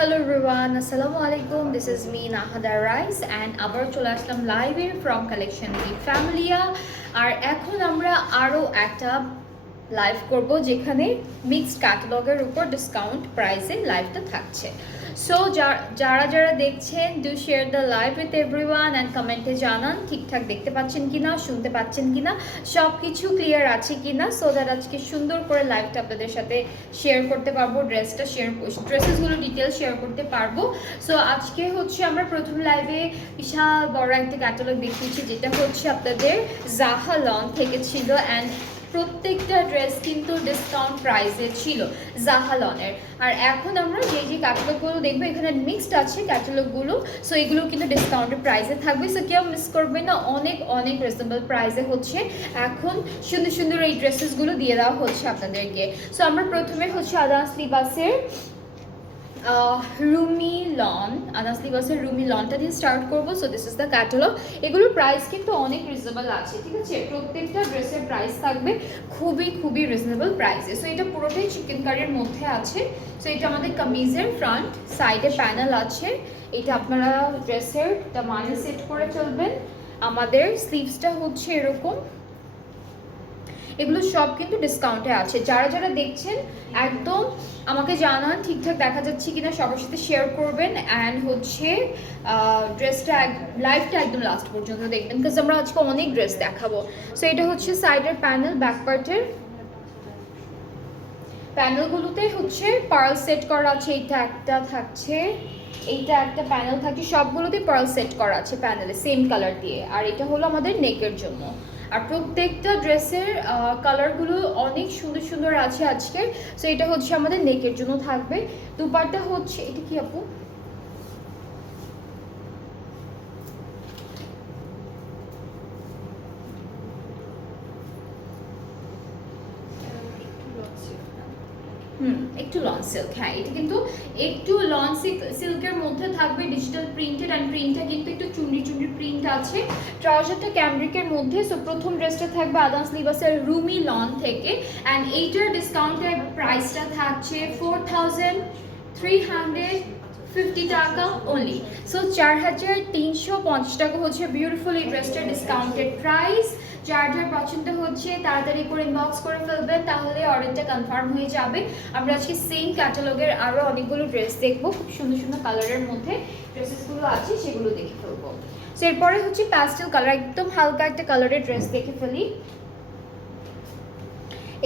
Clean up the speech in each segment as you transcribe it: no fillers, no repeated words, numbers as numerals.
Hello everyone, Assalamu alaikum. This is me Nahada Rice and আবার চলে আসলাম লাইভে from collection with Familia. আর এখন আমরা আরও একটা লাইভ করব যেখানে মিক্সড ক্যাটালগের উপর ডিসকাউন্ট প্রাইসে লাইভটা থাকছে। সো যারা যারা দেখছেন do share the live with everyone and কমেন্টে জানান ঠিকঠাক দেখতে পাচ্ছেন কিনা, শুনতে পাচ্ছেন কিনা, সব কিছু ক্লিয়ার আছে কিনা, সো দ্যাট আজকে সুন্দর করে লাইভটা আপনাদের সাথে শেয়ার করতে পারবো, ড্রেসেসগুলো ডিটেলস শেয়ার করতে পারবো। সো আজকে হচ্ছে আমরা প্রথম লাইভে বিশাল বড় একটা ক্যাটালগ দেখিয়েছি যেটা হচ্ছে আপনাদের জাহা লন থেকে ছিল অ্যান্ড প্রত্যেকটা ড্রেস কিন্তু ডিসকাউন্ট প্রাইসে ছিল জাহালনের। আর এখন আমরা যে যে ক্যাটালগুলো দেখবো এখানে মিক্সড আছে ক্যাটালগুলো, সো এগুলো কিন্তু ডিসকাউন্টের প্রাইসে থাকবে। সো কেউ মিস করবে না, অনেক অনেক রিজনেবল প্রাইসে হচ্ছে এখন সুন্দর সুন্দর এই ড্রেসেসগুলো দিয়ে দেওয়া হচ্ছে আপনাদেরকে। সো আমরা প্রথমে হচ্ছে আদাস লিবাসের রুমি লন, আদাস লিবাসের রুমি লনটা দিয়ে স্টার্ট করবো। So this is the catalogue. এগুলোর প্রাইস কিন্তু অনেক রিজনেবল আছে, ঠিক আছে? প্রত্যেকটা ড্রেসের প্রাইস থাকবে খুবই খুবই রিজনেবল প্রাইসে। সো এটা পুরোটাই চিকেন কারির মধ্যে আছে। সো এটা আমাদের কামিজের ফ্রন্ট সাইডে প্যানেল আছে। এটা আপনারা ড্রেসের মানে সেট করে চলবেন। আমাদের স্লিভসটা হচ্ছে এরকম। এগুলো সব কিন্তু ডিসকাউন্টে আছে। যারা যারা দেখছেন একদম আমাকে জানান ঠিকঠাক দেখা যাচ্ছে কিনা, সবার সাথে শেয়ার করবেন অ্যান্ড হচ্ছে ড্রেসটা লাইভটা একদম লাস্ট পর্যন্ত দেখবেন, বিকজ আমরা আজকে অনেক ড্রেস দেখাবো। সো এটা হচ্ছে সাইডের প্যানেল, ব্যাক পার্টের প্যানেলগুলোতে হচ্ছে পার্ল সেট করা আছে। এইটা একটা থাকছে, এইটা একটা প্যানেল থাকে, সবগুলোতে পার্ল সেট করা আছে প্যানেলে সেম কালার দিয়ে। আর এটা হলো আমাদের নেকের জন্য। আর প্রত্যেকটা ড্রেসের কালারগুলো অনেক সুন্দর সুন্দর আছে আজকের। সো এটা হচ্ছে আমাদের নেকের জন্য থাকবে। দুপাট্টা হচ্ছে এটা কি আপু, একটু লন সিল্ক। হ্যাঁ, এটা কিন্তু একটু লন সিল্কের মধ্যে থাকবে, ডিজিটাল প্রিন্টেড অ্যান্ড প্রিন্টটা কিন্তু একটু চুনরি চুনরি প্রিন্ট আছে। ট্রাউজারটা ক্যামব্রিকের মধ্যে। সো প্রথম ড্রেসটা থাকবে আদাস লিবাসের রুমি লন থেকে অ্যান্ড এইটার ডিসকাউন্টের প্রাইসটা থাকছে 4350 টাকা অনলি। সো 4350 টাকা হচ্ছে বিউটিফুল এই ড্রেসটার ডিসকাউন্টেড প্রাইস। যার যার পছন্দ হচ্ছে তাড়াতাড়ি করে ইনবক্স করে ফেলবেন, তাহলে অর্ডারটা কনফার্ম হয়ে যাবে। আমরা আজকে সেম ক্যাটালগের আরও অনেকগুলো ড্রেস দেখবো, খুব সুন্দর সুন্দর কালারের মধ্যে ড্রেসেসগুলো আছে সেগুলো দেখে ফেলবো। সো এরপরে হচ্ছে প্যাস্টেল কালার, একদম হালকা একটা কালারের ড্রেস দেখে ফেলি।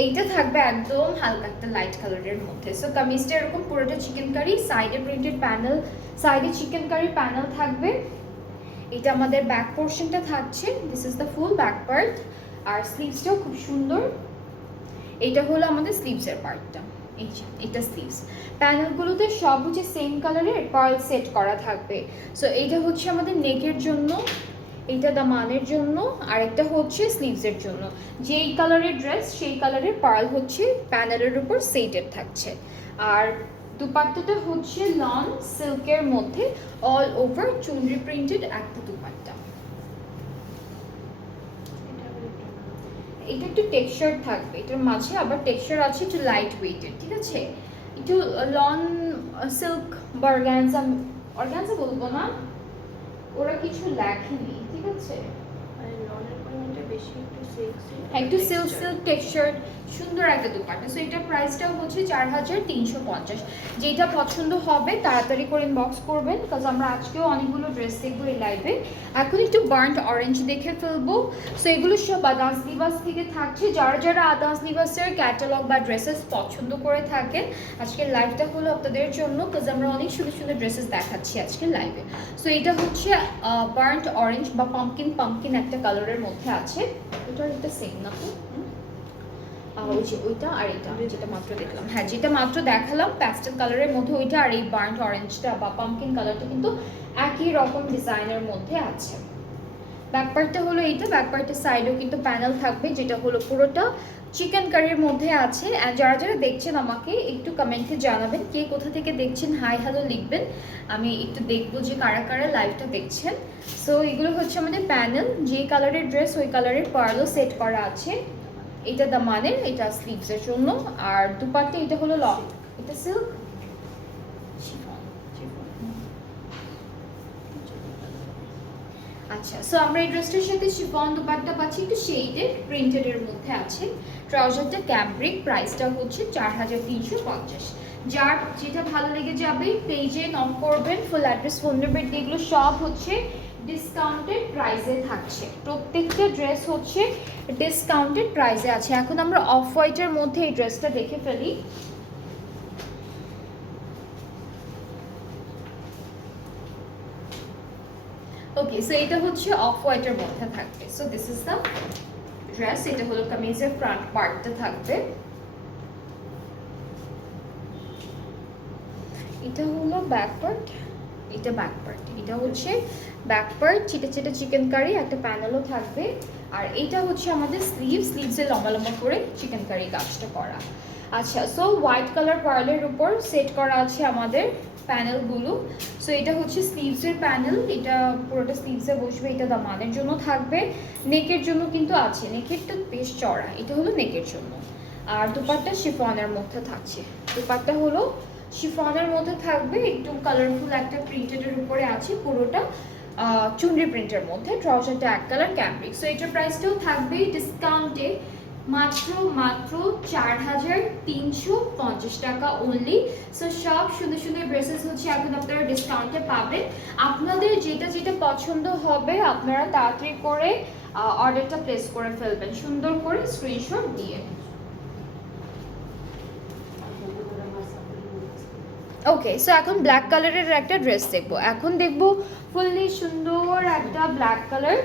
এইটা থাকবে একদম হালকা একটা লাইট কালারের মধ্যে। সো কামিজটা এরকম পুরোটা চিকেন কারি, সাইডে প্রিন্টেড প্যানেল, সাইডে চিকেন কারি প্যানেল থাকবে। এটা আমাদের ব্যাক পোর্শনটা থাকছে, this is the full back part. আর স্লিভসটাও খুব সুন্দর। এইটা হলো আমাদের স্লিভসের পার্টটা, এটা স্লিভস। প্যানেলগুলোতে সব হচ্ছে সেম কালারের পার্ল সেট করা থাকবে। সো এইটা হচ্ছে আমাদের নেকের জন্য, এইটা দামানের জন্য, আর একটা হচ্ছে স্লিভসের জন্য। যেই কালারের ড্রেস সেই কালারের পার্ল হচ্ছে প্যানেলের উপর সেটেড থাকছে। আর দুপাট্টাটা হচ্ছে লন সিল্কের মধ্যে অল ওভার চুনরি প্রিন্টেড একটা দুপাট্টা। এটা একটু টেক্সচার থাকবে এটার মাঝে, আবার টেক্সচার আছে একটু লাইট ওয়েটেড, ঠিক আছে? একটু লন সিল্ক বা অর্গানজা বলবো না, ওরা কিছু লেখেনি, ঠিক আছে? একটু সিল্ক সিল্ক টেক্সচার, সুন্দর একটা দোপাট্টা। সো এটার প্রাইসটাও হচ্ছে 4350। যেটা পছন্দ হবে তাড়াতাড়ি করে ইনবক্স করবেন, বিকজ আমরা আজকেও অনেকগুলো ড্রেস দেখবো এই লাইভে। এখন একটু বার্ন্ট অরেঞ্জ দেখে ফেলবো। সো এগুলো সব আদাস লিবাস থেকে থাকছে। যারা যারা আদাস লিবাসের ক্যাটালগ বা ড্রেসেস পছন্দ করে থাকেন আজকের লাইভটা হলো আপনাদের জন্য, বিকজ আমরা অনেক সুন্দর সুন্দর ড্রেসেস দেখাচ্ছি আজকের লাইভে। সো এটা হচ্ছে বার্ন্ট অরেঞ্জ বা পাম্পকিন একটা কালারের মধ্যে আছে। ওটার একটা সেম না তো, ওইটা আর এটা যেটা মাত্র দেখলাম, হ্যাঁ যেটা মাত্র দেখালাম প্যাস্টেল কালারের মধ্যে ওইটা, আর এই বার্ন্ট অরেঞ্জটা বা পাম্পকিন কালারটা কিন্তু একই রকম ডিজাইনের মধ্যে আছে। ব্যাকপার্টটা হলো এইটা, ব্যাকপার্টের সাইডেও কিন্তু প্যানেল থাকবে যেটা হলো পুরোটা চিকেন কারির মধ্যে আছে। অ্যান্ড যারা যারা দেখছেন আমাকে একটু কমেন্টে জানাবেন কে কোথা থেকে দেখছেন, হাই হ্যালো লিখবেন, আমি একটু দেখবো যে কারা কারা লাইভটা দেখছেন। সো এগুলো হচ্ছে আমাদের প্যানেল, যে কালারের ড্রেস ওই কালারের পার্লও সেট করা আছে। এটা দামানের, এটা স্লিভসের জন্য। আর দুপাট্টা এটা হলো লং, এটা সিল্ক শিফন। আচ্ছা, সো আমরা এই ড্রেসটার সাথে শিফন দুপাট্টা পাচ্ছি, একটু শেডেড প্রিন্টেড এর মধ্যে আছে। ট্রাউজারটা ক্যাম্ব্রিক, প্রাইসটা হচ্ছে 4350। যার যেটা ভালো লেগে যাবে পেজে নক করবেন। ফুল অ্যাড্রেস, ফোন নাম্বার এগুলো সব হচ্ছে ডিসকাউন্টেড প্রাইসে থাকছে। প্রত্যেকটা ড্রেস হচ্ছে ডিসকাউন্টেড প্রাইসে আছে। এখন আমরা অফ হোয়াইটের মধ্যে এই ড্রেসটা দেখে ফেলি। ওকে, সো এটা হচ্ছে অফ হোয়াইটের মধ্যে থাকবে। So this is the dress. এটা হলো কামিজের ফ্রন্ট পার্টটা থাকবে। এটা হলো ব্যাক পার্ট, এটা ব্যাক পার্ট, এটা হচ্ছে ব্যাক পার্ট। ছিটে ছিটে চিকেন কারি, একটা প্যানেলও থাকবে। আর এটা হচ্ছে আমাদের স্লিভসে লম্বা লম্বা করে চিকেন কারি কাজটা করা। আচ্ছা, সো হোয়াইট কালার পার্লের উপর সেট করা আছে আমাদের প্যানেলগুলো। সো এটা হচ্ছে স্লিভসের প্যানেল, এটা পুরোটা স্লিভসে বসবে। এটা দামানের জন্য থাকবে, নেকের জন্য কিন্তু আছে, নেকেরটা বেশ চড়া, এটা হলো নেকের জন্য। আর দুপাট্টা শিফনের মধ্যে থাকছে। দুপাট্টা হলো শিফনের মধ্যে থাকবে, একটু কালারফুল একটা প্রিন্টেডের উপরে আছে, পুরোটা চুনরি প্রিন্টের মধ্যে। ট্রাউজারটা এক কালার ক্যাম্ব্রিক। সো এটার প্রাইসটাও থাকবে ডিসকাউন্টে মাত্র 4350 টাকা অনলি। সো সব সুন্দর সুন্দর ড্রেসেস হচ্ছে এখন আপনারা ডিসকাউন্টে পাবেন। আপনাদের যেটা যেটা পছন্দ হবে আপনারা তাড়াতাড়ি করে অর্ডারটা প্লেস করে ফেলবেন, সুন্দর করে স্ক্রিনশট দিয়ে। ওকে, সো এখন ব্ল্যাক কালারের একটা ড্রেস দেখবো। এখন দেখবো ফুললি সুন্দর একটা ব্ল্যাক কালার।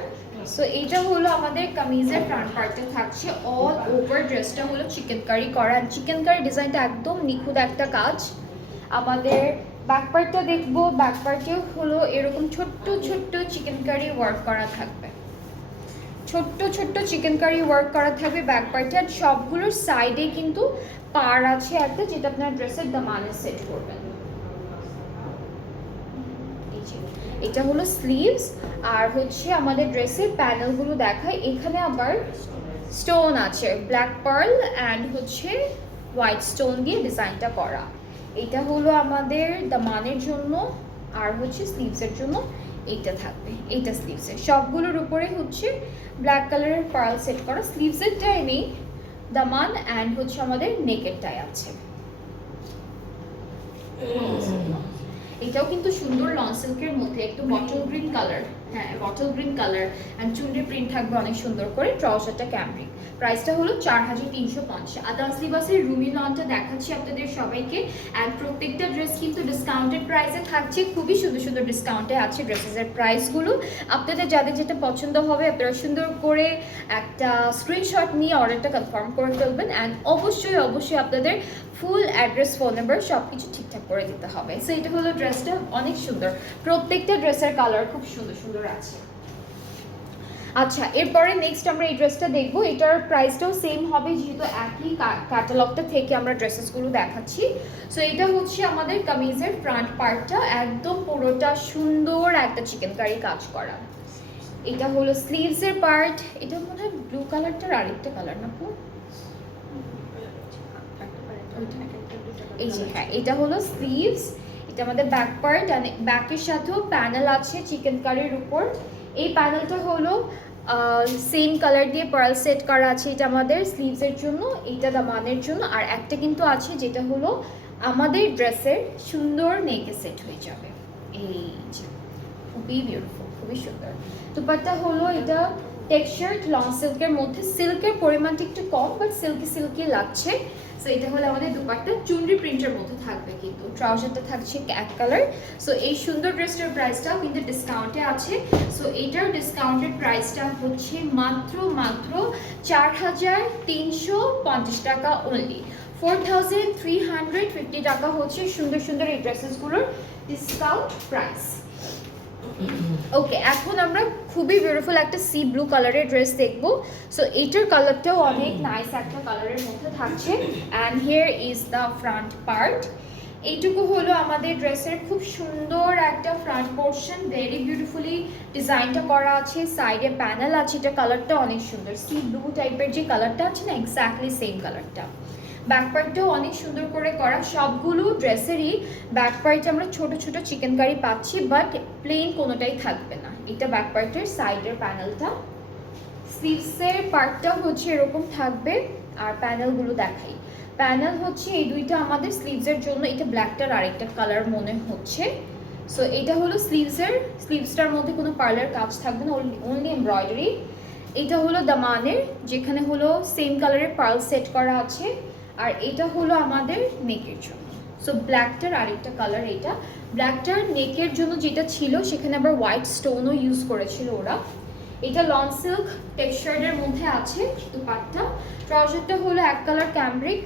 সো এইটা হলো আমাদের কামিজের ফ্রন্ট পার্টে থাকছে। অল ওভার ড্রেসটা হলো চিকেন কারি করা। চিকেন কারি ডিজাইনটা একদম নিখুঁত একটা কাজ। আমাদের ব্যাক পার্টটা দেখবো, ব্যাক পার্টেও হলো এরকম ছোট্ট ছোট্ট চিকেন কারি ওয়ার্ক করা থাকবে, ছোট্ট ছোট্ট চিকেন কারি ওয়ার্ক করা থাকবে ব্যাক পার্টে। আর সবগুলোর সাইডে কিন্তু পার আছে একটা, যেটা আপনার ড্রেসের দামানে সেট করবেন। এটা হলো স্লিভস। আর হচ্ছে আমাদের ড্রেসের প্যানেলগুলো দেখায়, এখানে আবার স্টোন আছে, ব্ল্যাক পার্ল অ্যান্ড হচ্ছে হোয়াইট স্টোন দিয়ে ডিজাইনটা করা। এটা হলো আমাদের দামানের জন্য, আর হচ্ছে স্লিভসের জন্য এইটা থাকবে। এইটা স্লিভসের সবগুলোর উপরে হচ্ছে ব্ল্যাক কালারের পার্ল সেট করা। স্লিভসেরটাই নেই, দামান অ্যান্ড হচ্ছে আমাদের নেকেরটাই আছে। এটাও কিন্তু সুন্দর লং সিল্কের মধ্যে, একটু বটল গ্রিন কালার, হ্যাঁ বটল গ্রিন কালার অ্যান্ড চুনরি প্রিন্ট থাকবে অনেক সুন্দর করে। ট্রাউজারটা ক্যাম্ব্রিক, প্রাইসটা হলো 4350। আদার্স লিবাসের রুমি লনটা দেখাচ্ছি আপনাদের সবাইকে। অ্যান্ড প্রত্যেকটা ড্রেস কিন্তু ডিসকাউন্টেড প্রাইসে থাকছে, খুবই সুন্দর সুন্দর ডিসকাউন্টে আছে ড্রেসেসের প্রাইসগুলো। আপনাদের যাদের যেটা পছন্দ হবে আপনারা সুন্দর করে একটা স্ক্রিনশট নিয়ে অর্ডারটা কনফার্ম করে ফেলবেন। অ্যান্ড অবশ্যই অবশ্যই আপনাদের ফুল অ্যাড্রেস, ফোন নাম্বার সব কিছু ঠিকঠাক করে দিতে হবে। সো এটা হলো ড্রেসটা, অনেক সুন্দর। প্রত্যেকটা ড্রেসের কালার খুব সুন্দর সুন্দর আছে। আচ্ছা, এরপরে নেক্সট আমরা এই ড্রেসটা দেখবো। এটার প্রাইসটাও সেম হবে, যেহেতু একই ক্যাটালগটা থেকে আমরা ড্রেসেসগুলো দেখাচ্ছি। সো এটা হচ্ছে আমাদের কামিজের ফ্রন্ট পার্টটা, একদম পুরোটা সুন্দর একটা চিকেন কারি কাজ করা। এটা হলো স্লিভসের পার্ট। এটা মনে হয় ব্লু কালারটার আরেকটা কালার না পুরো, এই যে হ্যাঁ, এটা হলো স্লিভস। এটা আমাদের ব্যাক পার্ট, ব্যাকের সাথেও প্যানেল আছে চিকেন কারির উপর। এই প্যানেলটা হলো সেম কালার দিয়ে পার্ল সেট করা আছে। এটা আমাদের স্লিভসের জন্য, এটা দামানের জন্য। আর একটা কিন্তু আছে যেটা হলো আমাদের ড্রেসের সুন্দর নেকে সেট হয়ে যাবে। এই যে খুবই বিউটিফুল, খুবই সুন্দর। দুপাট্টা হলো এটা টেক্সচার লং সিল্কের মধ্যে, সিল্কের পরিমাণটা একটু কম বাট সিল্কি সিল্কি লাগছে। সো এটা হলো আমাদের দুপাট্টা, চুনরি প্রিন্টের মধ্যে থাকবে কিন্তু। ট্রাউজারটা থাকছে এক কালার। সো এই সুন্দর ড্রেসটার প্রাইসটাও কিন্তু ডিসকাউন্টে আছে। সো এইটার ডিসকাউন্টেড প্রাইসটা হচ্ছে মাত্র 4350 টাকা অনলি। 4350 টাকা হচ্ছে সুন্দর সুন্দর এই ড্রেসেসগুলোর ডিসকাউন্ট প্রাইস। ওকে, এখন আমরা খুবই বিউটিফুল একটা সি ব্লু কালারের ড্রেস দেখবো। সো এইটার কালারটাও অনেক নাইস একটা কালারের মধ্যে থাকছে। And here is the front part. এইটুকু হলো আমাদের ড্রেসের খুব সুন্দর একটা ফ্রন্ট পোর্শন, ভেরি বিউটিফুলি ডিজাইনটা করা আছে। সাইডে প্যানেল আছে, এটা কালারটা অনেক সুন্দর, সি ব্লু টাইপের যে কালারটা আছে না, এক্স্যাক্টলি সেম কালারটা। ব্যাক পার্টটাও অনেক সুন্দর করে করা। সবগুলো ড্রেসেরই ব্যাক পার্টে আমরা ছোট ছোট চিকেন কারি পাচ্ছি, বাট প্লেন কোনোটাই থাকবে না। এটা ব্যাক পার্টের সাইডের প্যানেলটা। স্লিভসের পার্টটাও হচ্ছে এরকম থাকবে। আর প্যানেলগুলো দেখাই, প্যানেল হচ্ছে এই দুইটা আমাদের স্লিভসের জন্য। এটা ব্ল্যাকটার আরেকটা কালার মনে হচ্ছে। সো এটা হলো স্লিভসের, স্লিভসটার মধ্যে কোনো পার্লার কাজ থাকবে না, অনলি এমব্রয়ডারি। এটা হলো দামানের, যেখানে হলো সেম কালারের পার্ল সেট করা আছে। আর এটা হলো আমাদের নেকের জন্য। সো ব্ল্যাকটার আরেকটা কালার এটা। ব্ল্যাকটার নেকের জন্য যেটা ছিল সেখানে আবার হোয়াইট স্টোনও ইউজ করেছিল ওরা। এটা লং সিল্ক টেক্সচারের মধ্যে আছে দুপাট্টা। ট্রাউজারটা হলো এক কালার ক্যামব্রিক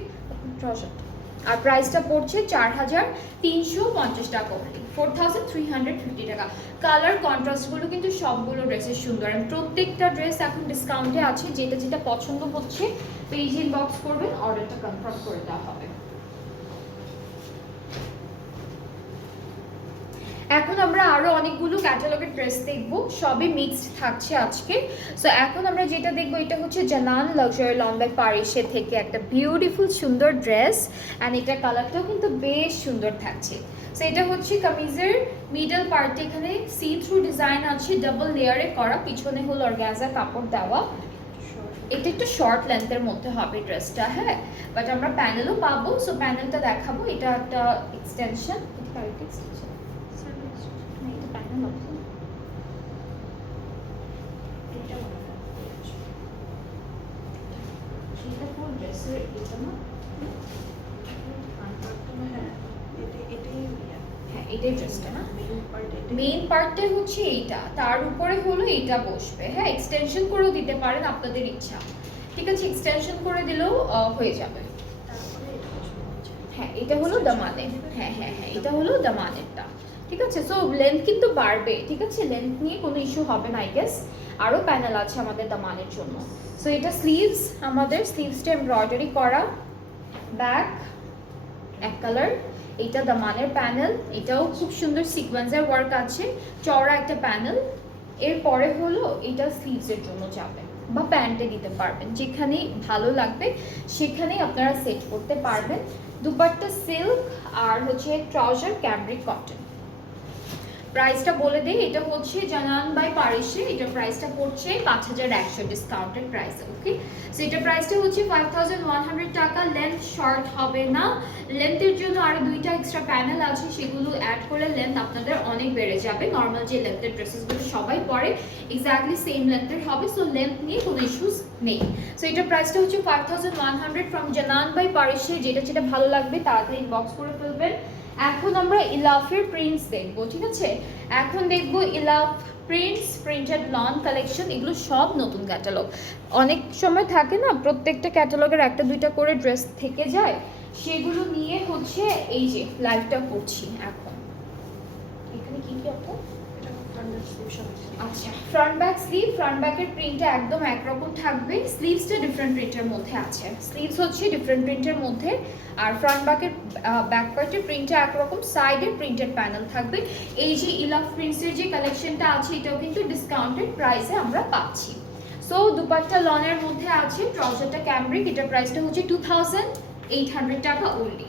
ট্রাউজারটা। আর প্রাইসটা পড়ছে 4350 টাকা অনলি, 4350 টাকা। কালার কন্ট্রাস্টগুলো কিন্তু সবগুলো ড্রেসের সুন্দর। আর প্রত্যেকটা ড্রেস এখন ডিসকাউন্টে আছে। যেটা যেটা পছন্দ হচ্ছে পেজ ইনবক্স করবেন, অর্ডারটা কনফার্ম করে দেওয়া হবে। এখন আমরা আরো অনেকগুলো ক্যাটালগের ড্রেস দেখবো, সবই মিক্সড থাকছে আজকে। সো এখন আমরা যেটা দেখবো এটা হচ্ছে জানান লাক্সারি লং বাই পারিসের থেকে একটা বিউটিফুল সুন্দর ড্রেস। অ্যান্ড এটার কালারটাও কিন্তু বেশ সুন্দর থাকছে। সো এটা হচ্ছে কামিজের মিডল পার্টে এখানে সি থ্রু ডিজাইন আছে, ডাবল লেয়ারে করা, পিছনে হলো অর্গানজা কাপড় দেওয়া। এটা একটু শর্ট লেন্থের মধ্যে হবে ড্রেসটা, হ্যাঁ, বাট আমরা প্যানেলও পাবো। সো প্যানেলটা দেখাবো। এটা একটা এক্সটেনশন, এটাই ড্রেসটা না, মেইন পার্টটা হচ্ছে এইটা, তার উপরে হলো এইটা বসবে। হ্যাঁ, এক্সটেনশন করেও দিতে পারেন আপনাদের ইচ্ছা, ঠিক আছে, এক্সটেনশন করে দিলেও হয়ে যাবে। হ্যাঁ, এটা হলো দামানের। হ্যাঁ হ্যাঁ হ্যাঁ, এটা হলো দামানেরটা, ঠিক আছে। সো লেন্থ কিন্তু বাড়বে, ঠিক আছে, লেন্থ নিয়ে কোনো ইস্যু হবে না। আই গেস আরও প্যানেল আছে আমাদের দামানের জন্য। সো এটা স্লিভস, আমাদের স্লিভসটা এমব্রয়ডারি করা, ব্যাক এক কালার। এটা দামানের প্যানেল, এটাও খুব সুন্দর সিকোয়েন্সের ওয়ার্ক আছে, চওড়া একটা প্যানেল। এরপরে হলো এটা স্লিভসের জন্য যাবে বা প্যান্টে দিতে পারবেন, যেখানেই ভালো লাগবে সেখানেই আপনারা সেট করতে পারবেন। দুপাট্টা সিল্ক আর হচ্ছে ট্রাউজার ক্যামব্রিক কটন। প্রাইসটা বলে দেই, এটা হচ্ছে জানান বাই পারিসে। এটা প্রাইসটা পড়ছে 5100 ডিসকাউন্টেড প্রাইস। ওকে, সো এটা প্রাইসটা হচ্ছে 5100 টাকা। লেন্থ শর্ট হবে না, লেন্থের জন্য আরো দুইটা এক্সট্রা প্যানেল আছে, সেগুলো অ্যাড করে লেন্থ আপনাদের অনেক বেড়ে যাবে। নর্মাল যে লেন্থের ড্রেসেসগুলো সবাই পরে এক্স্যাক্টলি সেম লেন্থের হবে। সো লেন্থ নিয়ে কোনো ইস্যুস নেই। সো এটার প্রাইসটা হচ্ছে 5100 ফ্রম জানান বাই পারিসে। যেটা যেটা ভালো লাগবে তাড়াতাড়ি ইনবক্স করে ফেলবেন। এখন আমরা ইলাফের প্রিন্টস দেখবো, ঠিক আছে। এখন দেখবো Ilaf prints, printed loan collection. এগুলো সব নতুন ক্যাটালগ। অনেক সময় থাকে না প্রত্যেকটা ক্যাটালগের একটা দুইটা করে ড্রেস থেকে যায়, সেগুলো নিয়ে হচ্ছে এই যে লাইভটা করছি এখন। এখানে কি কি আছে? আচ্ছা, ফ্রন্ট ব্যাক স্লিভ, ফ্রন্ট ব্যাকের প্রিন্টটা একদম একরকম থাকবে। স্লিভসটা ডিফারেন্ট প্রিন্টের মধ্যে আছে, স্লিভস হচ্ছে ডিফারেন্ট প্রিন্টের মধ্যে। আর ফ্রন্ট ব্যাকের ব্যাক পার্টের প্রিন্টটা একরকম, সাইডে প্রিন্টেড প্যানেল থাকবে। এই যে ইলাফ প্রিন্টসের যে কালেকশনটা আছে এটাও কিন্তু ডিসকাউন্টেড প্রাইসে আমরা পাচ্ছি। সো দুপাট্টা লনের মধ্যে আছে, ট্রাউজারটা ক্যামব্রিক। এটার প্রাইসটা হচ্ছে 2800 টাকা অনলি।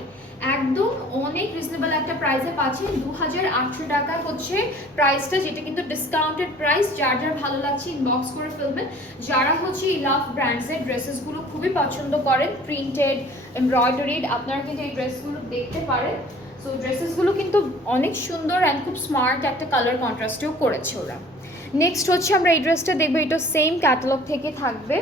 একদম অনেক রিজনেবল একটা প্রাইসে পাচ্ছেন। 2800 টাকা হচ্ছে প্রাইসটা, যেটা কিন্তু ডিসকাউন্টেড প্রাইস। যার যার ভালো লাগছে ইনবক্স করে ফেলবেন। যারা হচ্ছে ইলাফ ব্র্যান্ডসের ড্রেসেসগুলো খুবই পছন্দ করেন, প্রিন্টেড এমব্রয়ডারিড, আপনারা কিন্তু এই ড্রেসগুলো দেখতে পারেন। সো ড্রেসেসগুলো কিন্তু অনেক সুন্দর অ্যান্ড খুব স্মার্ট একটা কালার কন্ট্রাস্টেও করেছে ওরা। নেক্সট হচ্ছে আমরা এই ড্রেসটা দেখবো, এটা সেম ক্যাটালগ থেকে থাকবে।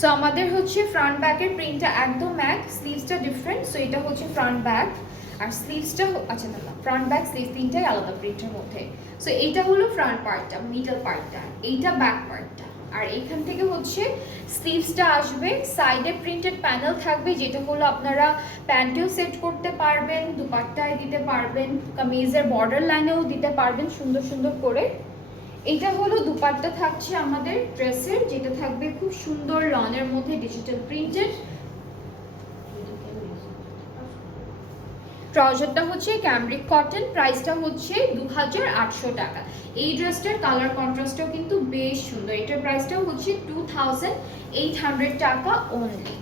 সো আমাদের হচ্ছে ফ্রন্ট ব্যাকের প্রিন্টটা একদম ম্যাক, স্লিভসটা ডিফারেন্ট। সো এটা হচ্ছে ফ্রন্ট ব্যাক, আর স্লিভসটা আচ্ছা না, ফ্রন্ট ব্যাক স্লিভ তিনটাই আলাদা প্রিন্টের মধ্যে। সো এইটা হলো ফ্রন্ট পার্টটা, মিডল পার্টটা, এইটা ব্যাক পার্টটা। আর এইখান থেকে হচ্ছে স্লিভসটা আসবে, সাইডে প্রিন্টেড প্যানেল থাকবে, যেটা হলো আপনারা প্যান্টেও সেট করতে পারবেন, দুপাট্টায় দিতে পারবেন, কামিজের বর্ডার লাইনেও দিতে পারবেন সুন্দর সুন্দর করে। এটা হলো দুপাট্টা থাকছে আমাদের ড্রেসের, যেটা থাকবে খুব সুন্দর লনের মধ্যে ডিজিটাল প্রিন্টেড। ট্রাউজারটা হচ্ছে ক্যামব্রিক কটন, প্রাইসটা হচ্ছে 2800 টাকা। এই ড্রেসটার কালার কন্ট্রাস্টটাও কিন্তু বেশ সুন্দর, এটার প্রাইসটাও হচ্ছে 2800 টাকা অনলি।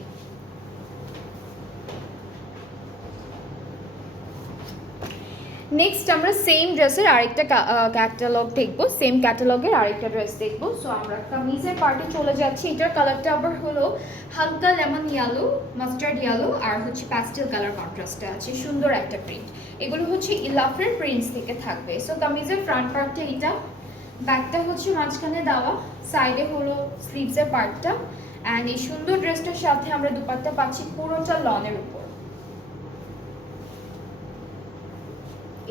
নেক্সট আমরা সেম ড্রেসের আরেকটা ক্যাটালগ দেখবো, সেম ক্যাটালগের আরেকটা ড্রেস দেখবো। সো আমরা কামিজের পার্টে চলে যাচ্ছি। এটার কালারটা আবার হলো হালকা লেমন ইয়েলো, মাস্টার্ড ইয়েলো আর হচ্ছে প্যাস্টেল কালার কন্ট্রাস্টে আছে, সুন্দর একটা প্রিন্ট। এগুলো হচ্ছে ইলাফের প্রিন্টস থেকে থাকবে। সো কামিজের ফ্রন্ট পার্টটা এটা, ব্যাকটা হচ্ছে মাঝখানে দেওয়া, সাইডে হলো স্লিভসের পার্টটা। অ্যান্ড এই সুন্দর ড্রেসটার সাথে আমরা দুপাট্টা পাচ্ছি পুরোটা লনের উপর।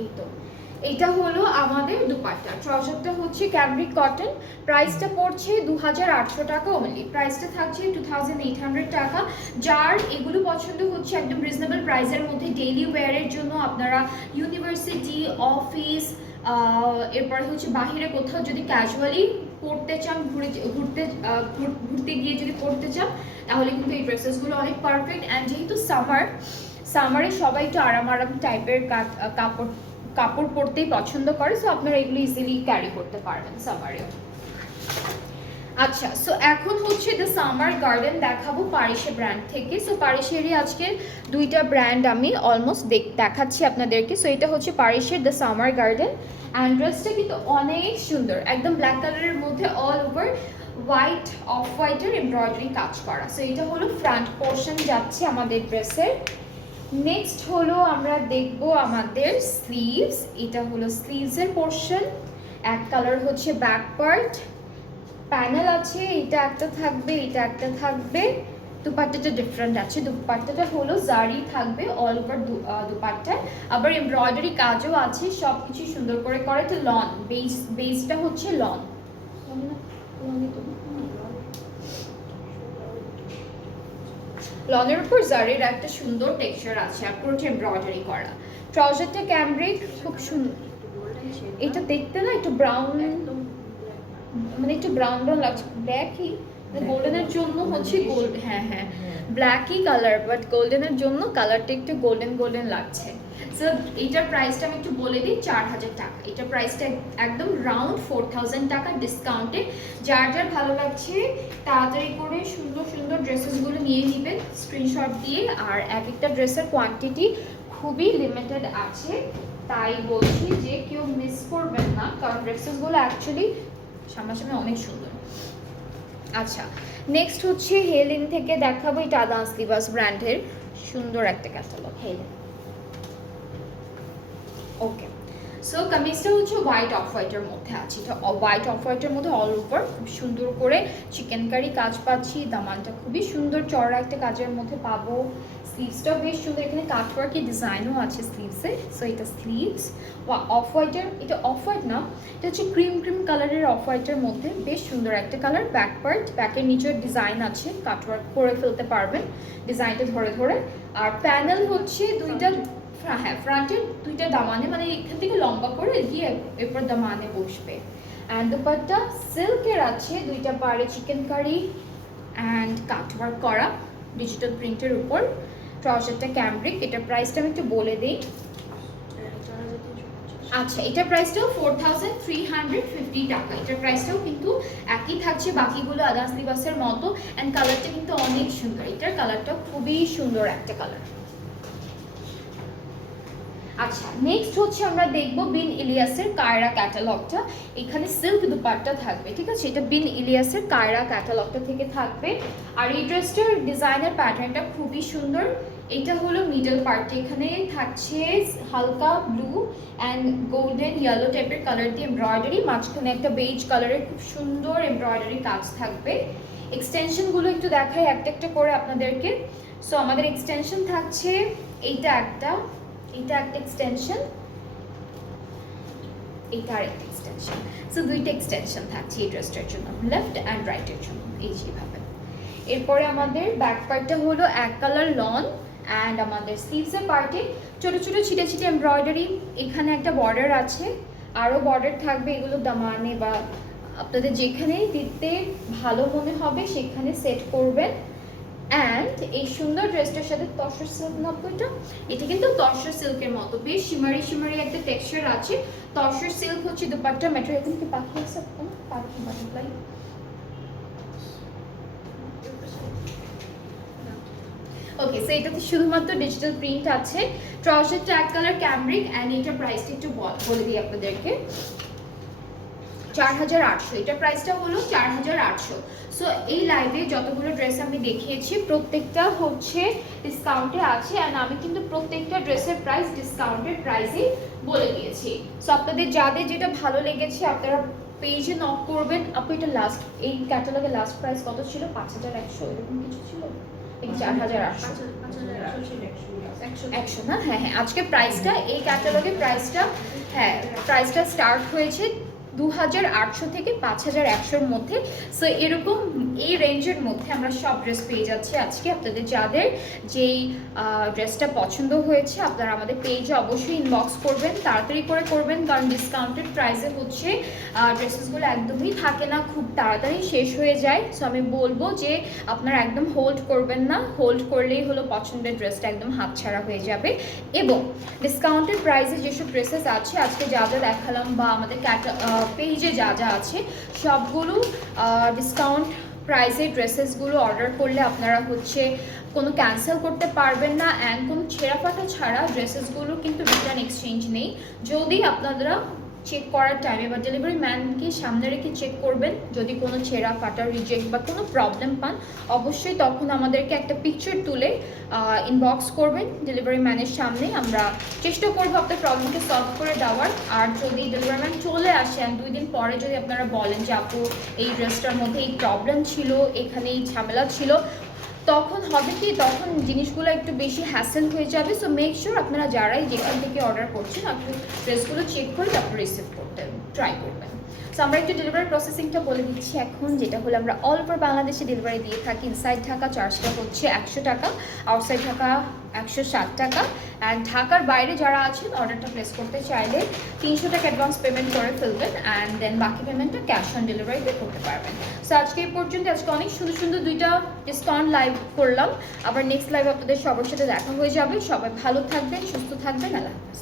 এই তো এটা হলো আমাদের দুপাট্টা। ট্রাউজারটা হচ্ছে ক্যামব্রিক কটন, প্রাইসটা পড়ছে 2800 টাকা অনলি, প্রাইসটা থাকছে 2800 টাকা। যার এগুলো পছন্দ হচ্ছে একদম রিজনেবল প্রাইসের মধ্যে ডেইলি ওয়্যারের জন্য, আপনারা ইউনিভার্সিটি, অফিস, এরপরে হচ্ছে বাহিরে কোথাও যদি ক্যাজুয়ালি পড়তে চান, ঘুরতে গিয়ে যদি পড়তে চান, তাহলে কিন্তু এই ড্রেসেসগুলো অনেক পারফেক্ট। অ্যান্ড যেহেতু সামারে সবাই একটু আরাম টাইপের কাপড় পরতেই পছন্দ করে, সো আপনারা এগুলো ইজিলি ক্যারি করতে পারবেন সামারেও। আচ্ছা, সো এখন হচ্ছে দ্য সামার গার্ডেন দেখাবো পারিসে ব্র্যান্ড থেকে। সো পারিসেরই আজকে দুইটা ব্র্যান্ড আমি অলমোস্ট দেখাচ্ছি আপনাদেরকে। সো এটা হচ্ছে পারিসের দ্য সামার গার্ডেন। অ্যান্ড ড্রেসটা কিন্তু অনেক সুন্দর, একদম ব্ল্যাক কালারের মধ্যে অল ওভার হোয়াইট, অফ হোয়াইটের এমব্রয়ডারি কাজ করা। সো এটা হলো ফ্রন্ট পোর্শন যাচ্ছে আমাদের ড্রেসের। নেক্সট হলো আমরা দেখবো আমাদের স্লিভস। এটা হলো স্লিভসের পোর্শন, এক কালার হচ্ছে ব্যাক পার্ট, প্যানেল আছে, এটা একটা থাকবে, এটা একটা থাকবে। দুপাট্টাটা ডিফারেন্ট আছে, দুপাট্টাটা হলো জারি থাকবে অল ওভার দুপাট্টায়, আবার এমব্রয়ডারি কাজও আছে, সব কিছু সুন্দর করে করে। এটা লন বেসটা হচ্ছে লন, লনের উপর জারির একটা সুন্দর টেক্সচার আছে, আর পুরোটা এমব্রয়ডারি করা। ট্রাউজারটা ক্যামব্রিক, খুব সুন্দর। এটা দেখতে না একটু ব্রাউন, মানে একটু ব্রাউন লাগছে, ব্ল্যাকই গোল্ডেনের জন্য হচ্ছে গোল্ড, হ্যাঁ হ্যাঁ ব্ল্যাকই কালার, বাট গোল্ডেনের জন্য কালারটা একটু গোল্ডেন লাগছে। সো এটার প্রাইসটা আমি একটু বলে দিই, 4000 টাকা। এটার প্রাইসটা একদম রাউন্ড 4000 টাকা ডিসকাউন্টে। যার যার ভালো লাগছে তাড়াতাড়ি করে সুন্দর সুন্দর ড্রেসেসগুলো নিয়ে নেবেন স্ক্রিনশট দিয়ে। আর এক একটা ড্রেসের কোয়ান্টিটি খুবই লিমিটেড আছে, তাই বলছি যে কেউ মিস করবেন না, কারণ ড্রেসেসগুলো অ্যাকচুয়ালি সামনাসামনি অনেক সুন্দর। আচ্ছা, নেক্সট হচ্ছে হেলেন থেকে দেখাবো। এটা আদান্স লিবাস ব্র্যান্ডের সুন্দর একটা ক্যাটালগ, হেলেন। ওকে, সো কামিজটা হচ্ছে হোয়াইট অফ হোয়াইটের মধ্যে আছে। এটা হোয়াইট অফ হোয়াইটের মধ্যে অল ওভার খুব সুন্দর করে চিকেন কারি কাজ পাচ্ছি, দামানটা খুবই সুন্দর চড়া একটা কাজের মধ্যে পাবো। স্লিভসটাও বেশ সুন্দর, এখানে কাটওয়ার্কের ডিজাইনও আছে স্লিভসে। সো এটা স্লিভস অফ হোয়াইটের, এটা অফ হোয়াইট না, এটা হচ্ছে ক্রিম কালারের অফ হোয়াইটের মধ্যে, বেশ সুন্দর একটা কালার। ব্যাক পার্ট, ব্যাকের নিচের ডিজাইন আছে, কাটওয়ার্ক করে ফেলতে পারবেন ডিজাইনটা ধরে ধরে। আর প্যানেল হচ্ছে দুইটা, হ্যাঁ ফ্রন্টের দুইটা দামানে, মানে এখান থেকে লম্বা করে গিয়ে এরপর দামানে বসবে। অ্যান্ড দুপাট্টা সিল্কের আছে, দুইটা পাড়ে চিকেন কারি অ্যান্ড কাটওয়ার্ক করা ডিজিটাল প্রিন্টের উপর। ট্রাউজারটা ক্যামব্রিক, এটার প্রাইসটা আমি একটু বলে দিই। আচ্ছা, এটার প্রাইসটাও 4350 টাকা। এটার প্রাইসটাও কিন্তু একই থাকছে বাকিগুলো আদান্স লিবাসের মতো। অ্যান্ড কালারটা কিন্তু অনেক সুন্দর, এটার কালারটা খুবই সুন্দর একটা কালার। আচ্ছা, নেক্সট হচ্ছে আমরা দেখবো বিন ইলিয়াসের কায়রা ক্যাটালগটা। এখানে সিল্ক দুপাট্টা থাকবে, ঠিক আছে, এটা বিন ইলিয়াসের কায়রা ক্যাটালগটা থেকে থাকবে। আর এই ড্রেসটার ডিজাইনের প্যাটার্নটা খুবই সুন্দর। এটা হলো মিডল পার্টে, এখানে থাকছে হালকা ব্লু অ্যান্ড গোল্ডেন ইয়েলো টাইপের কালার দিয়ে এমব্রয়ডারি, মাঝখানে একটা বেজ কালারের খুব সুন্দর এমব্রয়ডারি কাজ থাকবে। এক্সটেনশনগুলো একটু দেখাই একটা একটা করে আপনাদেরকে। সো আমাদের এক্সটেনশন থাকছে এইটা একটা, এটা একটা এক্সটেনশন, এটা আরেকটা এক্সটেনশন। সো দুইটা এক্সটেনশন থাকছে এই ড্রেসটার জন্য, লেফট অ্যান্ড রাইটের জন্য, এই যেভাবে। এরপরে আমাদের ব্যাক পার্টটা হলো এক কালার লন, অ্যান্ড আমাদের স্লিভসের পার্টে ছোটো ছোটো ছিটে ছিটে এমব্রয়ডারি, এখানে একটা বর্ডার আছে, আরও বর্ডার থাকবে। এগুলো দামানে বা আপনাদের যেখানে দিতে ভালো মনে হবে সেখানে সেট করবেন। অ্যান্ড এই সুন্দর ড্রেসটার সাথে তসর সিল্ক না এটা কিন্তু তসর সিল্কের মতো বেশ শিমারি একটা টেক্সচার আছে। তসর সিল্ক হচ্ছে দুপাট্টা ম্যাটেরিয়াল। এখানে কি পাখি আছে? পাখি বাটারফ্লাই। ওকে, সো এটাতে শুধুমাত্র ডিজিটাল প্রিন্ট আছে। Trouser tag colour cambric and এটার প্রাইসটা একটু বলে দিই আপনাদেরকে। 4800, এটা প্রাইসটা হলো 4800। সো এই লাইভে যতগুলো ড্রেস আমি দেখিয়েছি প্রত্যেকটা হচ্ছে ডিসকাউন্টে আছে, অ্যান্ড আমি কিন্তু প্রত্যেকটা ড্রেসের প্রাইস ডিসকাউন্টেড প্রাইসে বলে দিয়েছি। সো আপনাদের যাদের যেটা ভালো লেগেছে আপনারা পেজে নক করবেন। আপু এটা লাস্ট এই ক্যাটালগের লাস্ট প্রাইস কত ছিল? 5100 এরকম কিছু ছিল। 4800 না? হ্যাঁ হ্যাঁ, আজকে প্রাইসটা এই ক্যাটালগের প্রাইসটা, হ্যাঁ প্রাইসটা স্টার্ট হয়েছে 2800 থেকে 5100-র মধ্যে। সো এরকম এই রেঞ্জের মধ্যে আমরা সব ড্রেস পেয়ে যাচ্ছি আজকে। আপনাদের যাদের যেই ড্রেসটা পছন্দ হয়েছে আপনারা আমাদের পেজে অবশ্যই ইনবক্স করবেন, তাড়াতাড়ি করে করবেন, কারণ ডিসকাউন্টেড প্রাইসে হচ্ছে ড্রেসেসগুলো একদমই থাকে না, খুব তাড়াতাড়ি শেষ হয়ে যায়। সো আমি বলবো যে আপনারা একদম হোল্ড করবেন না, হোল্ড করলেই হলো পছন্দের ড্রেসটা একদম হাতছাড়া হয়ে যাবে। এবং ডিসকাউন্টেড প্রাইসে যেসব ড্রেসেস আছে আজকে যা যা দেখালাম বা আমাদের পেজে যা যা আছে সবগুলো ডিসকাউন্ট প্রাইসে ড্রেসেসগুলো অর্ডার করলে আপনারা হচ্ছে কোনো ক্যান্সেল করতে পারবেন না, অ্যান্ড কোনো ছেঁড়া ফাটা ছাড়া ড্রেসেসগুলো কিন্তু রিটার্ন এক্সচেঞ্জ নেই। যদি আপনারা চেক করার টাইমে বা ডেলিভারি ম্যানকে সামনে রেখে চেক করবেন, যদি কোনো ছেঁড়া ফাটা রিজেক্ট বা কোনো প্রবলেম পান অবশ্যই তখন আমাদেরকে একটা পিকচার তুলে ইনবক্স করবেন ডেলিভারি ম্যানের সামনে। আমরা চেষ্টা করবো আপনার প্রবলেমকে সলভ করে দেওয়ার। আর যদি ডেলিভারি ম্যান চলে আসেন 2 দিন পরে যদি আপনারা বলেন যে আপু এই ড্রেসটার মধ্যে এই প্রবলেম ছিল, এখানে এই ঝামেলা ছিল, তখন হবে কি, তখন জিনিসগুলো একটু বেশি হ্যাসেল হয়ে যাবে। সো মেক শিওর আপনারা যারাই যেখান থেকে অর্ডার করছেন আপনি ড্রেসগুলো চেক করে তারপর রিসিভ করতে ট্রাই করবেন। সো আমরা একটু ডেলিভারি প্রসেসিংটা বলে দিচ্ছি এখন, যেটা হলো আমরা অল ওভার বাংলাদেশে ডেলিভারি দিয়ে থাকি। ইনসাইড ঢাকা চার্জটা হচ্ছে 100 টাকা, আউটসাইড ঢাকা 160 টাকা। অ্যান্ড ঢাকার বাইরে যারা আছেন অর্ডারটা প্লেস করতে চাইলে 300 টাকা অ্যাডভান্স পেমেন্ট করে ফেলবেন, অ্যান্ড দেন বাকি পেমেন্টটা ক্যাশ অন ডেলিভারিতে করতে পারবেন। সো আজকে এই পর্যন্ত। আজকে অনেক সুন্দর সুন্দর 2টা ডিসকাউন্ট লাইভ করলাম, আবার নেক্সট লাইভ আপনাদের সবার সাথে দেখা হয়ে যাবে। সবাই ভালো থাকবেন, সুস্থ থাকবেন, আল্লাহ হাফেজ।